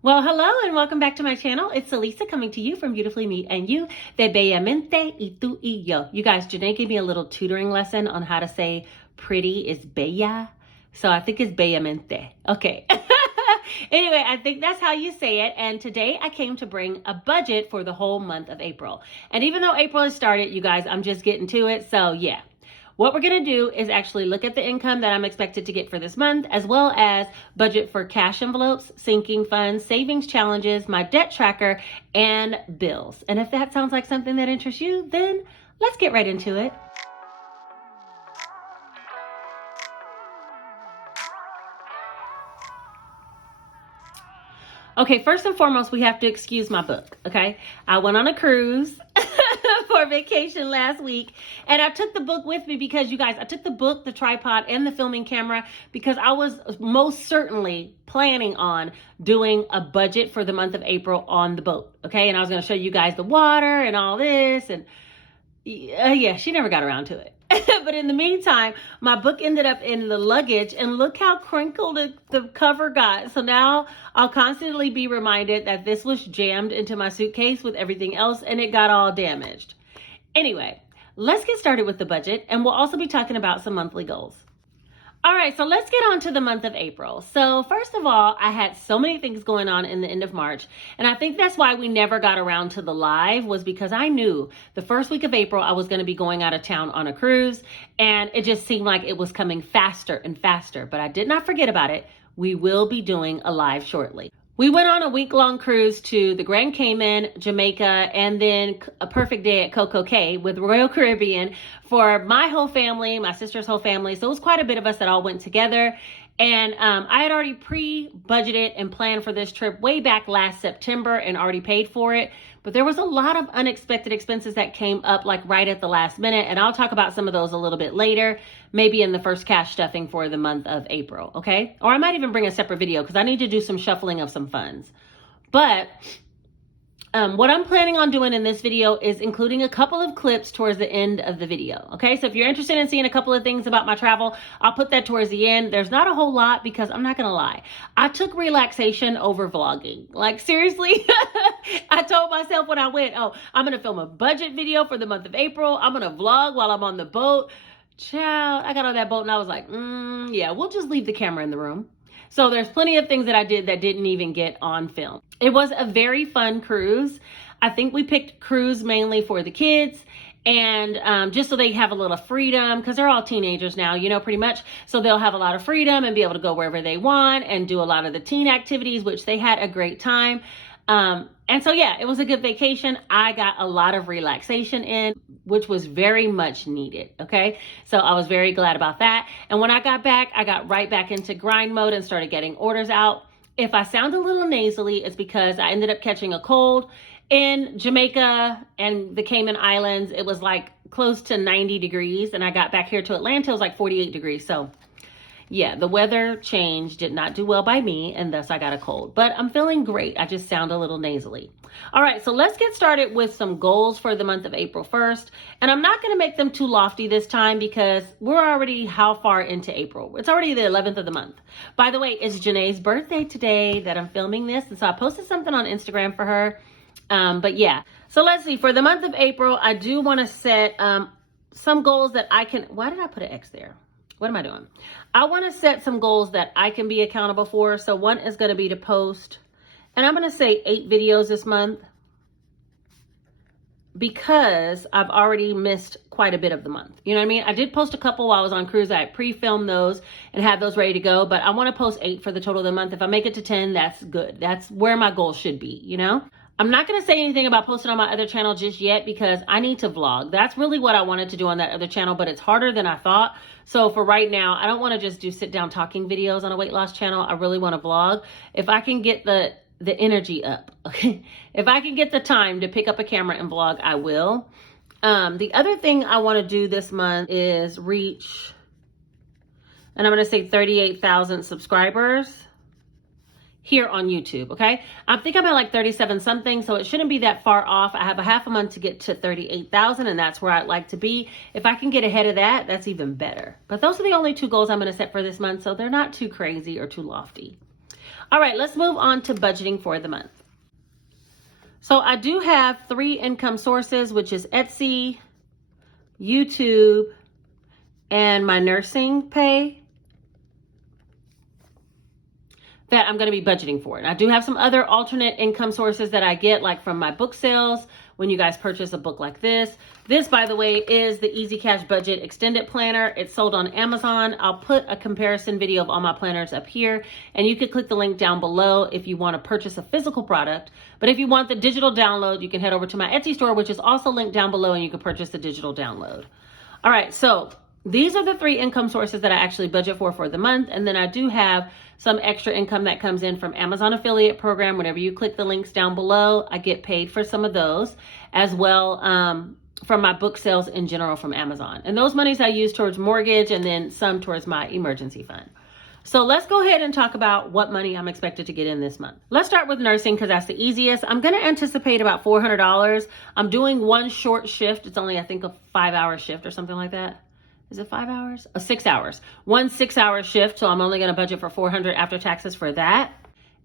Well, hello and welcome back to my channel. It's Elisa coming to you from Beautifully Me and You, de Bellamente y tú y yo. You guys, Janae gave me a little tutoring lesson on how to say pretty is bella. So I think it's bellamente. Okay. Anyway, I think that's how you say it. And today I came to bring a budget for the whole month of April. And even though April has started, you guys, I'm just getting to it. So yeah. What we're going to do is actually look at the income that I'm expected to get for this month, as well as budget for cash envelopes, sinking funds, savings challenges, my debt tracker, and bills. And if that sounds like something that interests you, then let's get right into it. Okay, first and foremost, we have to excuse my book, okay? I went on a cruise for vacation last week, and I took the book with me because, you guys, I took the book, the tripod, and the filming camera because I was most certainly planning on doing a budget for the month of April on the boat, okay? And I was going to show you guys the water and all this, and yeah, she never got around to it. But in the meantime, my book ended up in the luggage, and look how crinkled the cover got. So now I'll constantly be reminded that this was jammed into my suitcase with everything else, and it got all damaged. Anyway, let's get started with the budget, and we'll also be talking about some monthly goals. All right, so let's get on to the month of April. So first of all, I had so many things going on in the end of March, and I think that's why we never got around to the live, was because I knew the first week of April I was going to be going out of town on a cruise, and it just seemed like it was coming faster and faster, but I did not forget about it. We will be doing a live shortly. We went on a week-long cruise to the Grand Cayman, Jamaica, and then a perfect day at Coco Cay with Royal Caribbean for my whole family, my sister's whole family. So it was quite a bit of us that all went together. And I had already pre-budgeted and planned for this trip way back last September and already paid for it. But there was a lot of unexpected expenses that came up like right at the last minute. And I'll talk about some of those a little bit later, maybe in the first cash stuffing for the month of April, okay? Or I might even bring a separate video because I need to do some shuffling of some funds. But what I'm planning on doing in this video is including a couple of clips towards the end of the video. Okay, so if you're interested in seeing a couple of things about my travel, I'll put that towards the end. There's not a whole lot because I'm not gonna lie, I took relaxation over vlogging. Like seriously, I told myself when I went, oh, I'm gonna film a budget video for the month of April. I'm gonna vlog while I'm on the boat. Child, I got on that boat and I was like, yeah, we'll just leave the camera in the room. So there's plenty of things that I did that didn't even get on film. It was a very fun cruise. I think we picked cruise mainly for the kids and just so they have a little freedom because they're all teenagers now, you know, pretty much. So they'll have a lot of freedom and be able to go wherever they want and do a lot of the teen activities, which they had a great time. And so, yeah, it was a good vacation. I got a lot of relaxation in, which was very much needed. Okay. So I was very glad about that. And when I got back, I got right back into grind mode and started getting orders out. If I sound a little nasally, it's because I ended up catching a cold in Jamaica and the Cayman Islands. It was like close to 90 degrees. And I got back here to Atlanta. It was like 48 degrees. So yeah, the weather change did not do well by me, and thus I got a cold. But I'm feeling great. I just sound a little nasally. All right, so let's get started with some goals for the month of April 1st. And I'm not going to make them too lofty this time because we're already how far into April? It's already the 11th of the month. By the way, it's Janae's birthday today that I'm filming this. And so I posted something on Instagram for her. But yeah, so let's see. For the month of April, I do want to set some goals that I can... Why did I put an X there? What am I doing? I want to set some goals that I can be accountable for. So one is going to be to post, and I'm going to say 8 videos this month because I've already missed quite a bit of the month. You know what I mean? I did post a couple while I was on cruise. I pre-filmed those and had those ready to go, but I want to post 8 for the total of the month. If I make it to 10, that's good. That's where my goal should be, you know? I'm not going to say anything about posting on my other channel just yet because I need to vlog. That's really what I wanted to do on that other channel, but it's harder than I thought. So for right now, I don't want to just do sit down talking videos on a weight loss channel. I really want to vlog. If I can get the energy up, okay? If I can get the time to pick up a camera and vlog, I will. The other thing I want to do this month is reach, and I'm going to say 38,000 subscribers here on YouTube, okay? I think I'm at like 37 something, so it shouldn't be that far off. I have a half a month to get to 38,000, and that's where I'd like to be. If I can get ahead of that, that's even better. But those are the only 2 goals I'm gonna set for this month, so they're not too crazy or too lofty. All right, let's move on to budgeting for the month. So I do have 3 income sources, which is Etsy, YouTube, and my nursing pay that I'm going to be budgeting for. And I do have some other alternate income sources that I get, like from my book sales, when you guys purchase a book like this. This, by the way, is the Easy Cash Budget Extended Planner. It's sold on Amazon. I'll put a comparison video of all my planners up here, and you can click the link down below if you want to purchase a physical product. But if you want the digital download, you can head over to my Etsy store, which is also linked down below, and you can purchase the digital download. All right, so these are the 3 income sources that I actually budget for the month. And then I do have some extra income that comes in from Amazon affiliate program. Whenever you click the links down below, I get paid for some of those, as well from my book sales in general from Amazon. And those monies I use towards mortgage and then some towards my emergency fund. So let's go ahead and talk about what money I'm expected to get in this month. Let's start with nursing because that's the easiest. I'm going to anticipate about $400. I'm doing one short shift. It's only, I think, a 5-hour shift or something like that. Is it 5 hours? 6 hours. One 6-hour shift. So I'm only going to budget for $400 after taxes for that.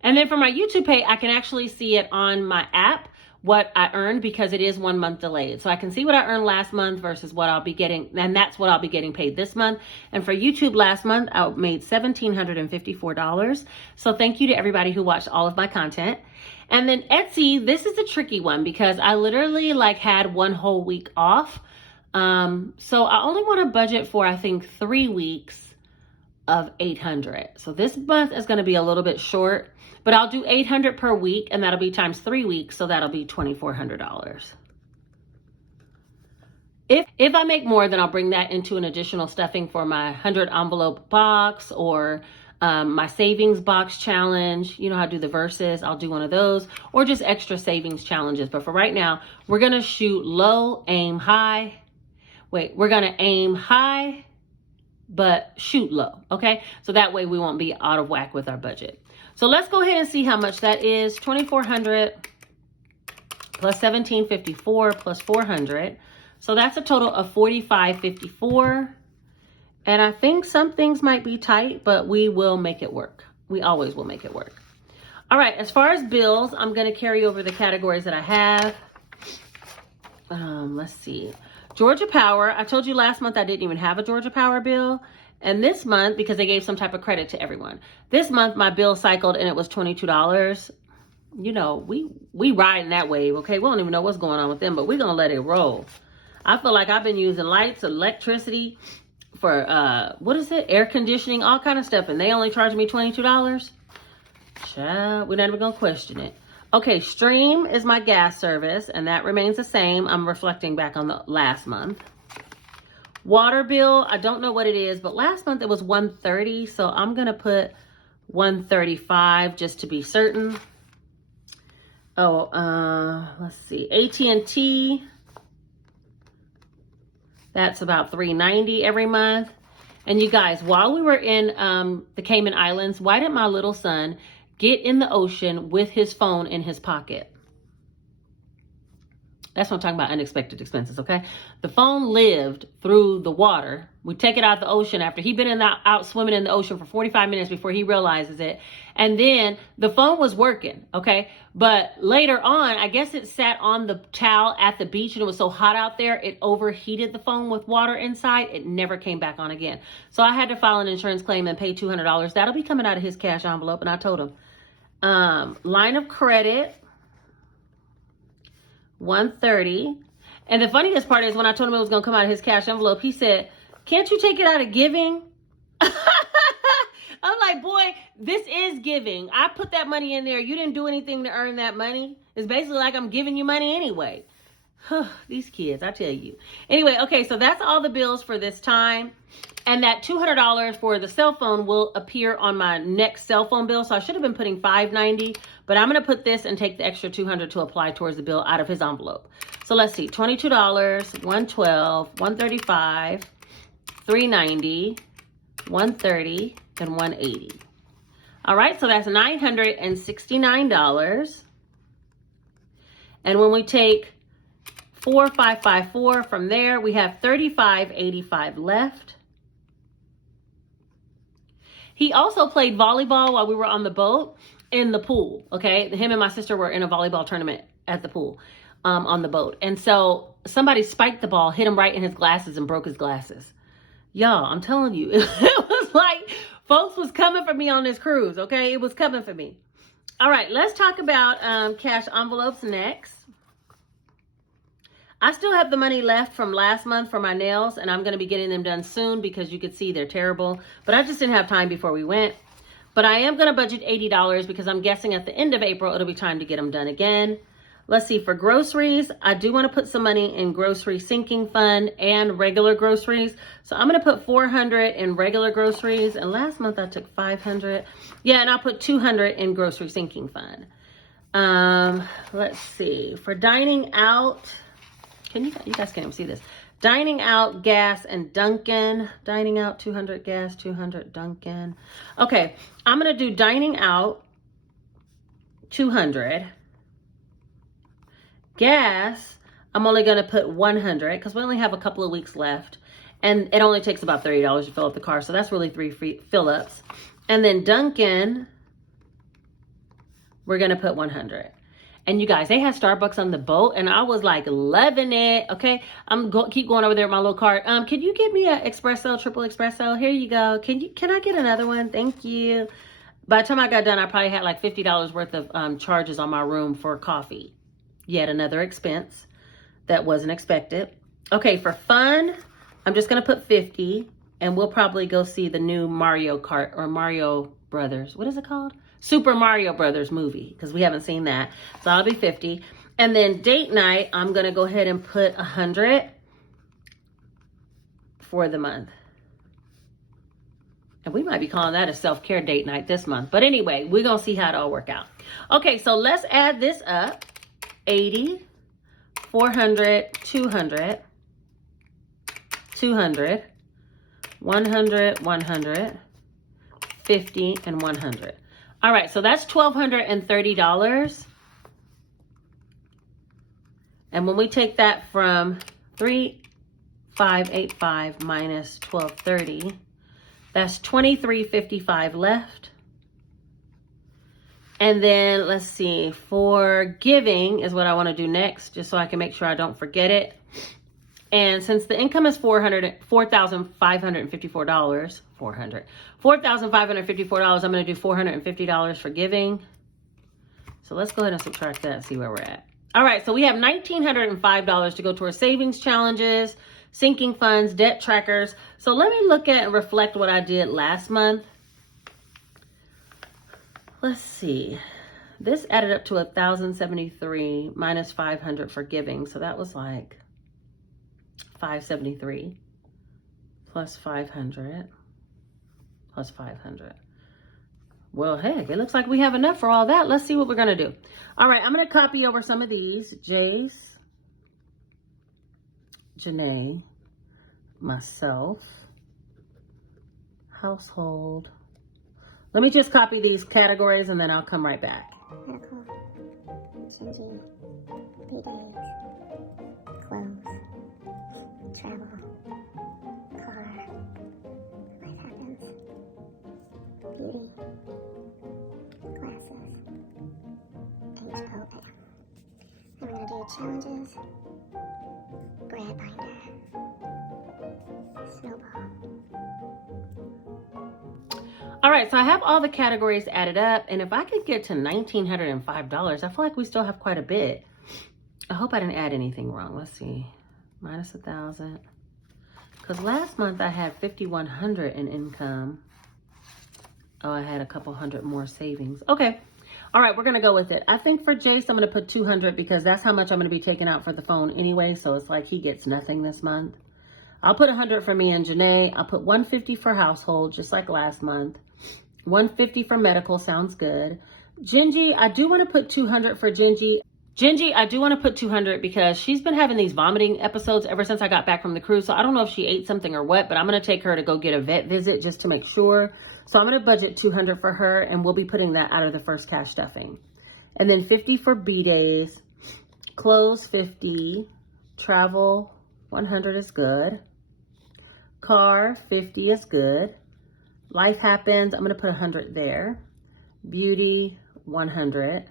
And then for my YouTube pay, I can actually see it on my app, what I earned, because it is 1 month delayed. So I can see what I earned last month versus what I'll be getting. And that's what I'll be getting paid this month. And for YouTube last month, I made $1,754. So thank you to everybody who watched all of my content. And then Etsy, this is a tricky one because I literally had 1 whole week off. So I only want to budget for, I think, 3 weeks of $800. So this month is going to be a little bit short, but I'll do $800 per week, and that'll be times 3 weeks. So that'll be $2,400. If I make more, then I'll bring that into an additional stuffing for my 100 envelope box or my savings box challenge. You know how I do the verses. I'll do one of those, or just extra savings challenges. But for right now, we're going to shoot low, aim high. We're going to aim high, but shoot low, okay? So that way we won't be out of whack with our budget. So let's go ahead and see how much that is. $2,400 plus $1,754 plus $400. So that's a total of $4,554. And I think some things might be tight, but we will make it work. We always will make it work. All right, as far as bills, I'm going to carry over the categories that I have. Let's see. Georgia Power, I told you last month I didn't even have a Georgia Power bill. And this month, because they gave some type of credit to everyone, this month my bill cycled and it was $22. You know, we riding that wave, okay? We don't even know what's going on with them, but we're going to let it roll. I feel like I've been using lights, electricity for, air conditioning, all kind of stuff, and they only charged me $22. Child, we're not even going to question it. Okay, Stream is my gas service, and that remains the same. I'm reflecting back on the last month. Water bill, I don't know what it is, but last month it was $130, so I'm going to put $135 just to be certain. Let's see. AT&T, that's about $390 every month. And you guys, while we were in the Cayman Islands, why didn't my little son get in the ocean with his phone in his pocket? That's what I'm talking about, unexpected expenses, okay? The phone lived through the water. We take it out the ocean after he'd been out swimming in the ocean for 45 minutes before he realizes it. And then the phone was working, okay? But later on, I guess it sat on the towel at the beach and it was so hot out there, it overheated the phone with water inside. It never came back on again. So I had to file an insurance claim and pay $200. That'll be coming out of his cash envelope. And I told him, line of credit, $130. And the funniest part is when I told him it was going to come out of his cash envelope, he said, can't you take it out of giving? I'm like, boy, this is giving. I put that money in there. You didn't do anything to earn that money. It's basically like I'm giving you money anyway. These kids, I tell you. Anyway, okay, so that's all the bills for this time. And that $200 for the cell phone will appear on my next cell phone bill. So I should have been putting $590, but I'm going to put this and take the extra $200 to apply towards the bill out of his envelope. So let's see, $22, $112, $135, $390, $130, and $180. All right, so that's $969. And when we take $4,554 from there, we have $35.85 left. He also played volleyball while we were on the boat. in the pool, okay? Him and my sister were in a volleyball tournament at the pool, on the boat. And so somebody spiked the ball, hit him right in his glasses and broke his glasses. Y'all, I'm telling you, it was like folks was coming for me on this cruise, okay? It was coming for me. All right, let's talk about cash envelopes next. I still have the money left from last month for my nails, and I'm going to be getting them done soon because you could see they're terrible. But I just didn't have time before we went. But I am going to budget $80 because I'm guessing at the end of April, it'll be time to get them done again. Let's see, for groceries, I do want to put some money in grocery sinking fund and regular groceries. So I'm going to put $400 in regular groceries. And last month I took $500. Yeah, and I'll put $200 in grocery sinking fund. Let's see, for dining out, you guys can't even see this. Dining out, gas, and Dunkin'. Dining out, 200 gas, 200 Dunkin'. Okay, I'm going to do dining out, 200. Gas, I'm only going to put 100 because we only have a couple of weeks left. And it only takes about $30 to fill up the car. So that's really 3 free fill-ups. And then Dunkin', we're going to put 100. And you guys, they had Starbucks on the boat, and I was like loving it. Okay, keep going over there with my little cart. Can you give me an espresso, triple espresso? Here you go. Can I get another one? Thank you. By the time I got done, I probably had like $50 worth of charges on my room for coffee. Yet another expense that wasn't expected. Okay, for fun, I'm just gonna put 50, and we'll probably go see the new Mario Kart or Mario Brothers. What is it called? Super Mario Brothers movie, because we haven't seen that. So I'll be 50. And then date night, I'm going to go ahead and put 100 for the month. And we might be calling that a self-care date night this month. But anyway, we're going to see how it all work out. Okay, so let's add this up. 80, 400, 200, 200, 100, 100, 50, and 100. All right, so that's $1,230. And when we take that from 3,585 minus 1,230, that's $2,355 left. And then let's see, for giving is what I want to do next, just so I can make sure I don't forget it. And since the income is $4,554, $4,554, I'm going to do $450 for giving. So let's go ahead and subtract that and see where we're at. All right, so we have $1,905 to go towards savings challenges, sinking funds, debt trackers. So let me look at and reflect what I did last month. Let's see. This added up to $1,073 minus 500 for giving. So that was like 573 plus 500 plus 500. Well, heck, it looks like we have enough for all that. Let's see what we're going to do. All right, I'm going to copy over some of these. Jace, Janae, myself, household. Let me just copy these categories and then I'll come right back. Medical, Gingy, B-days, clothes, travel, car, life happens, beauty, glasses, H-O-M. I'm going to do challenges, grad binder, snowball. All right, so I have all the categories added up, and if I could get to $1,905, I feel like we still have quite a bit. I hope I didn't add anything wrong. Let's see, minus 1,000. Because last month I had $5,100 in income. Oh, I had a couple hundred more savings. Okay, all right, we're gonna go with it. I think for Jace, I'm gonna put 200 because that's how much I'm gonna be taking out for the phone anyway. So it's like he gets nothing this month. I'll put 100 for me and Janae. I'll put 150 for household, just like last month. 150 for medical, sounds good. Gingy, I do want to put 200 for Gingy. Gingy, I do want to put 200 because she's been having these vomiting episodes ever since I got back from the cruise. So I don't know if she ate something or what, but I'm going to take her to go get a vet visit just to make sure. So I'm going to budget 200 for her, and we'll be putting that out of the first cash stuffing. And then 50 for B-days, clothes 50, travel 100 is good. Car, 50 is good. Life happens, I'm going to put 100 there. Beauty, 100,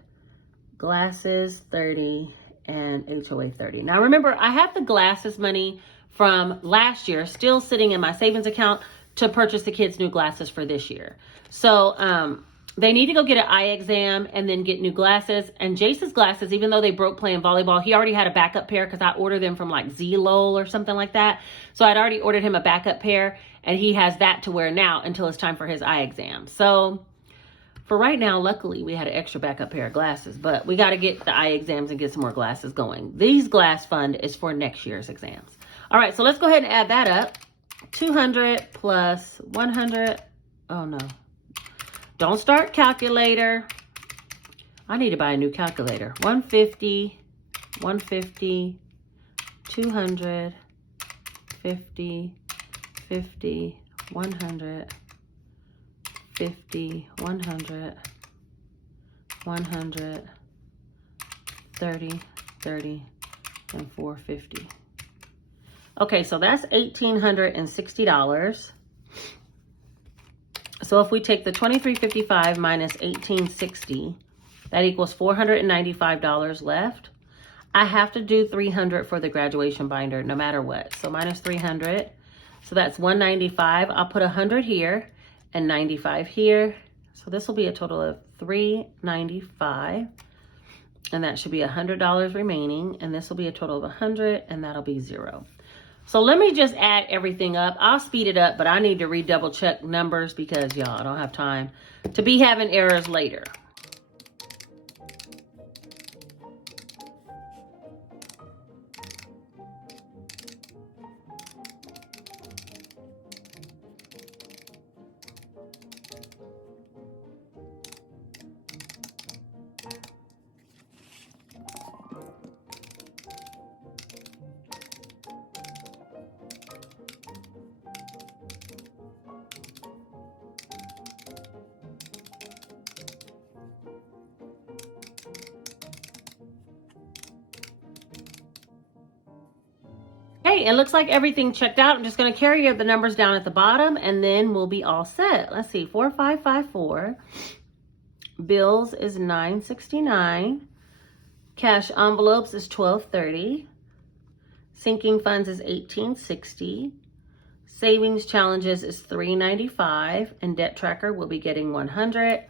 glasses 30, and HOA 30. Now remember, I have the glasses money from last year still sitting in my savings account to purchase the kids new glasses for this year. So they need to go get an eye exam and then get new glasses. And Jace's glasses, even though they broke playing volleyball, he already had a backup pair because I ordered them from like Z-Lol or something like that. So I'd already ordered him a backup pair, and he has that to wear now until it's time for his eye exam. So for right now, luckily, we had an extra backup pair of glasses, but we got to get the eye exams and get some more glasses going. These glass fund is for next year's exams. All right, so let's go ahead and add that up. 200 plus 100. Oh, no. Don't start calculator. I need to buy a new calculator. 150, 150, 200, 50, 50, 100, 50, 100, 100, 30, 30, and 450. Okay, so that's $1,860. So if we take the $2,355 minus $1,860, that equals $495 left. I have to do $300 for the graduation binder no matter what. So minus $300. So that's $195. I'll put $100 here and $95 here. So this will be a total of $395. And that should be $100 remaining. And this will be a total of $100, and that'll be $0. So let me just add everything up. I'll speed it up, but I need to redouble check numbers because y'all, I don't have time to be having errors later. Okay, it looks like everything checked out. I'm just going to carry the numbers down at the bottom, and then we'll be all set. Let's see, 4554. Bills is $969. Cash envelopes is $1230. Sinking funds is $1860. Savings challenges is $395, and debt tracker will be getting $100.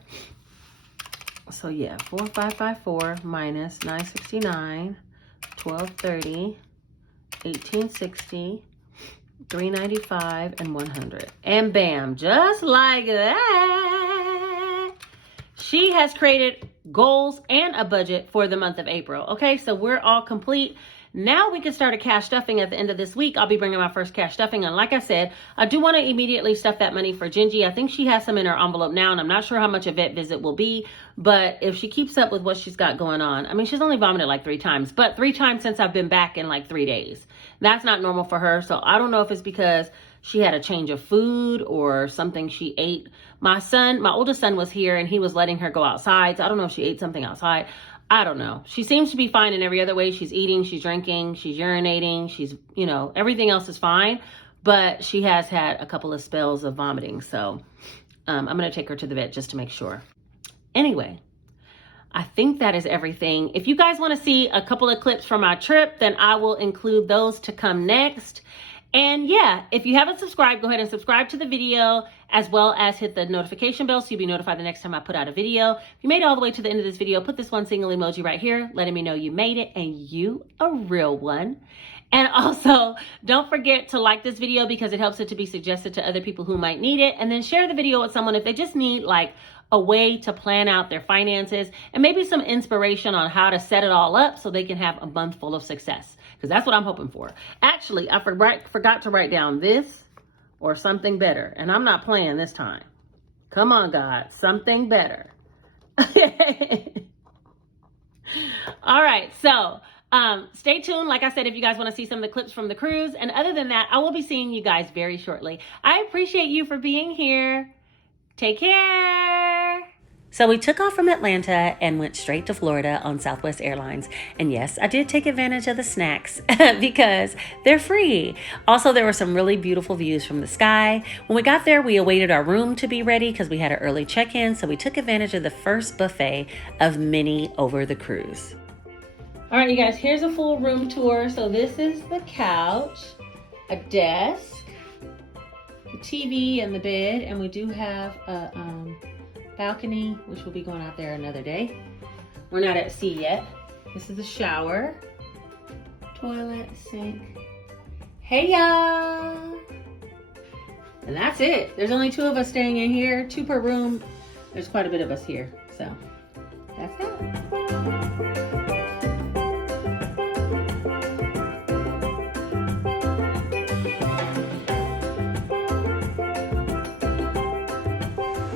So yeah, 4554 minus 969, 1230. 1860, 395, and 100. And bam, just like that, she has created goals and a budget for the month of April. Okay, so we're all complete. Now we can start a cash stuffing at the end of this week. I'll be bringing my first cash stuffing. And like I said, I do want to immediately stuff that money for Gingy. I think she has some in her envelope now, and I'm not sure how much a vet visit will be. But if she keeps up with what she's got going on, I mean, she's only vomited like 3 times, but 3 times since I've been back in like 3 days. That's not normal for her. So I don't know if it's because she had a change of food or something she ate. My oldest son was here, and he was letting her go outside. So I don't know if she ate something outside. I don't know. She seems to be fine in every other way. She's eating, she's drinking, she's urinating, she's, everything else is fine. But she has had a couple of spells of vomiting. So I'm going to take her to the vet just to make sure. Anyway, I think that is everything. If you guys want to see a couple of clips from my trip, then I will include those to come next. And yeah, if you haven't subscribed, go ahead and subscribe to the video, as well as hit the notification bell so you'll be notified the next time I put out a video. If you made it all the way to the end of this video, put this one single emoji right here, letting me know you made it and you a real one. And also, don't forget to like this video because it helps it to be suggested to other people who might need it. And then share the video with someone if they just need like a way to plan out their finances and maybe some inspiration on how to set it all up so they can have a month full of success. Because that's what I'm hoping for. Actually, I forgot to write down this or something better. And I'm not playing this time. Come on, God. Something better. All right. So stay tuned. Like I said, if you guys want to see some of the clips from the cruise. And other than that, I will be seeing you guys very shortly. I appreciate you for being here. Take care. So we took off from Atlanta and went straight to Florida on Southwest Airlines. And yes, I did take advantage of the snacks because they're free. Also, there were some really beautiful views from the sky. When we got there, we awaited our room to be ready because we had an early check-in. So we took advantage of the first buffet of many over the cruise. All right, you guys, here's a full room tour. So this is the couch, a desk, the TV and the bed. And we do have a balcony, which will be going out there another day. We're not at sea yet. This is the shower, toilet, sink. Hey y'all! And that's it. There's only 2 of us staying in here, 2 per room. There's quite a bit of us here, so that's it.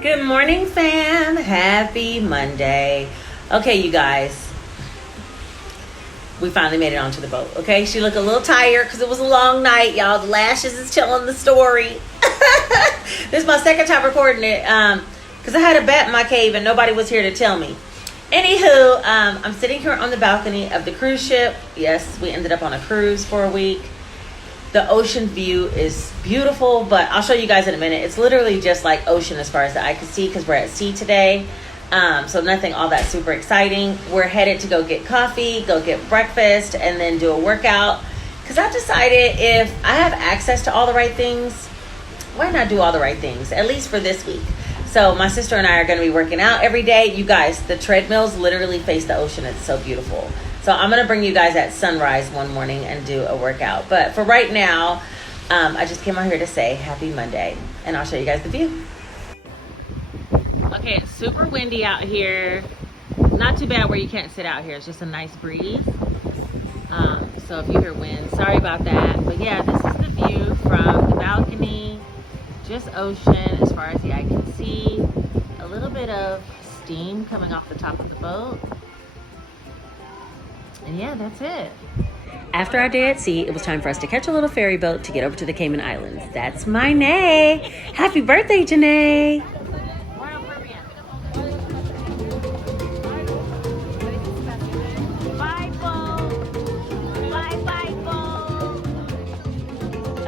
Good morning, fam. Happy Monday. Okay, you guys. We finally made it onto the boat, okay? She looked a little tired because it was a long night, y'all. The lashes is telling the story. This is my second time recording it because I had a bat in my cave and nobody was here to tell me. Anywho, I'm sitting here on the balcony of the cruise ship. Yes, we ended up on a cruise for a week. The ocean view is beautiful, but I'll show you guys in a minute. It's literally just like ocean as far as the eye can see because we're at sea today. So nothing all that super exciting. We're headed to go get coffee, go get breakfast, and then do a workout. Because I decided if I have access to all the right things, why not do all the right things, at least for this week? So my sister and I are going to be working out every day. You guys, the treadmills literally face the ocean. It's so beautiful. So I'm going to bring you guys at sunrise one morning and do a workout. But for right now, I just came out here to say happy Monday. And I'll show you guys the view. Okay, it's super windy out here. Not too bad where you can't sit out here. It's just a nice breeze. So if you hear wind, sorry about that. But yeah, this is the view from the balcony. Just ocean as far as the eye can see. A little bit of steam coming off the top of the boat. And yeah, that's it. After our day at sea, it was time for us to catch a little ferry boat to get over to the Cayman Islands. That's my Nay. Happy birthday, Janae.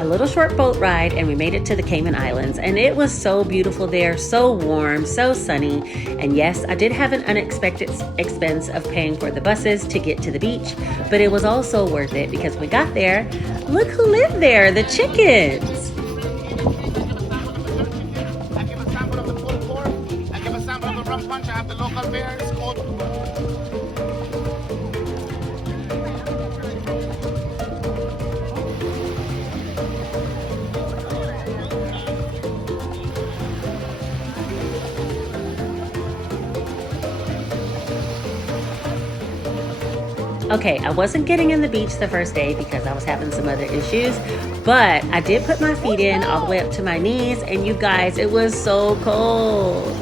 A little short boat ride and we made it to the Cayman Islands, and it was so beautiful there, so warm, so sunny. And yes, I did have an unexpected expense of paying for the buses to get to the beach, but it was also worth it because we got there. Look who lived there, the chickens. I give a sample of the pulled pork. I give a sample of the rum punch. I have the local beers. Okay, I wasn't getting in the beach the first day because I was having some other issues, but I did put my feet in all the way up to my knees, and you guys, it was so cold.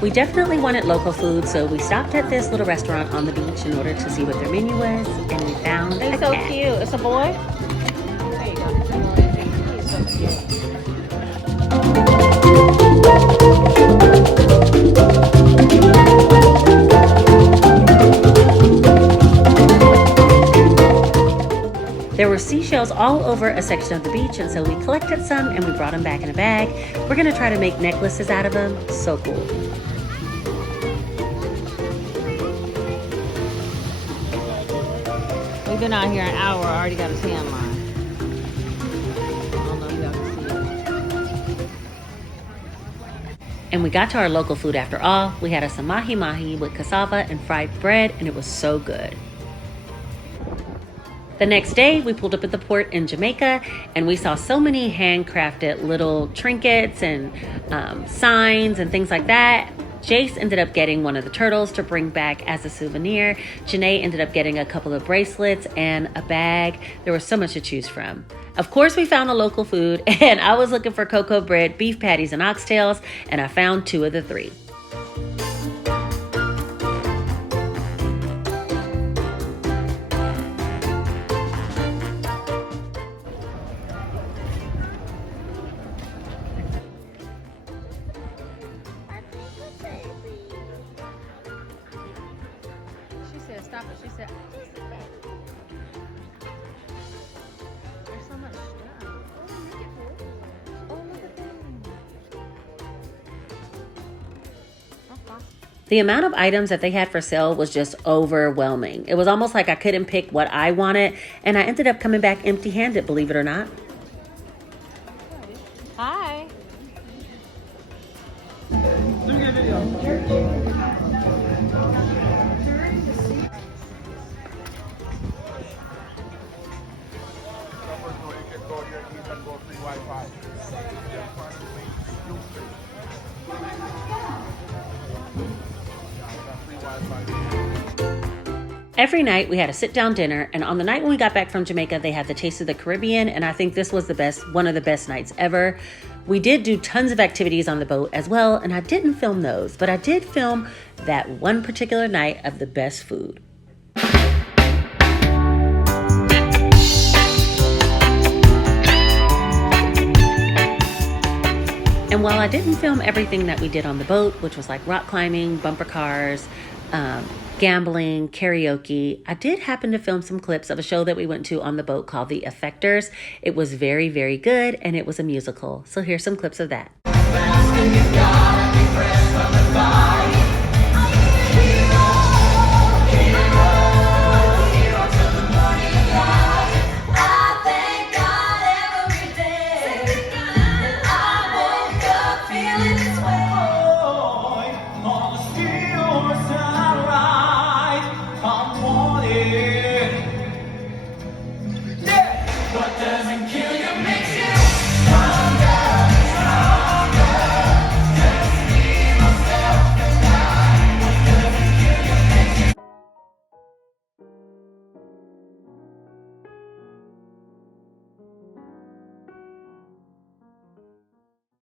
We definitely wanted local food, so we stopped at this little restaurant on the beach in order to see what their menu was, and we found a It's so cat. cute. It's a boy? There you go. It's a boy. He's so cute. There were seashells all over a section of the beach, and so we collected some and we brought them back in a bag. We're gonna try to make necklaces out of them. So cool. We've been out here an hour. I already got a tan line. I don't know if y'all can see it. And we got to our local food after all. We had us some mahi-mahi with cassava and fried bread, and it was so good. The next day, we pulled up at the port in Jamaica, and we saw so many handcrafted little trinkets and signs and things like that. Jace ended up getting one of the turtles to bring back as a souvenir. Janae ended up getting a couple of bracelets and a bag. There was so much to choose from. Of course, we found the local food, and I was looking for cocoa bread, beef patties, and oxtails, and I found 2 of the 3. She said, there's so much stuff. Oh, look at that. Okay. The amount of items that they had for sale was just overwhelming. It was almost like I couldn't pick what I wanted, and I ended up coming back empty-handed, believe it or not. Hi. Every night we had a sit-down dinner, and on the night when we got back from Jamaica, they had the Taste of the Caribbean, and I think this was one of the best nights ever. We did do tons of activities on the boat as well, and I didn't film those, but I did film that one particular night of the best food. And while I didn't film everything that we did on the boat, which was like rock climbing, bumper cars, gambling, karaoke, I did happen to film some clips of a show that we went to on the boat called The Effectors. It was very, very good, and it was a musical. So here's some clips of that.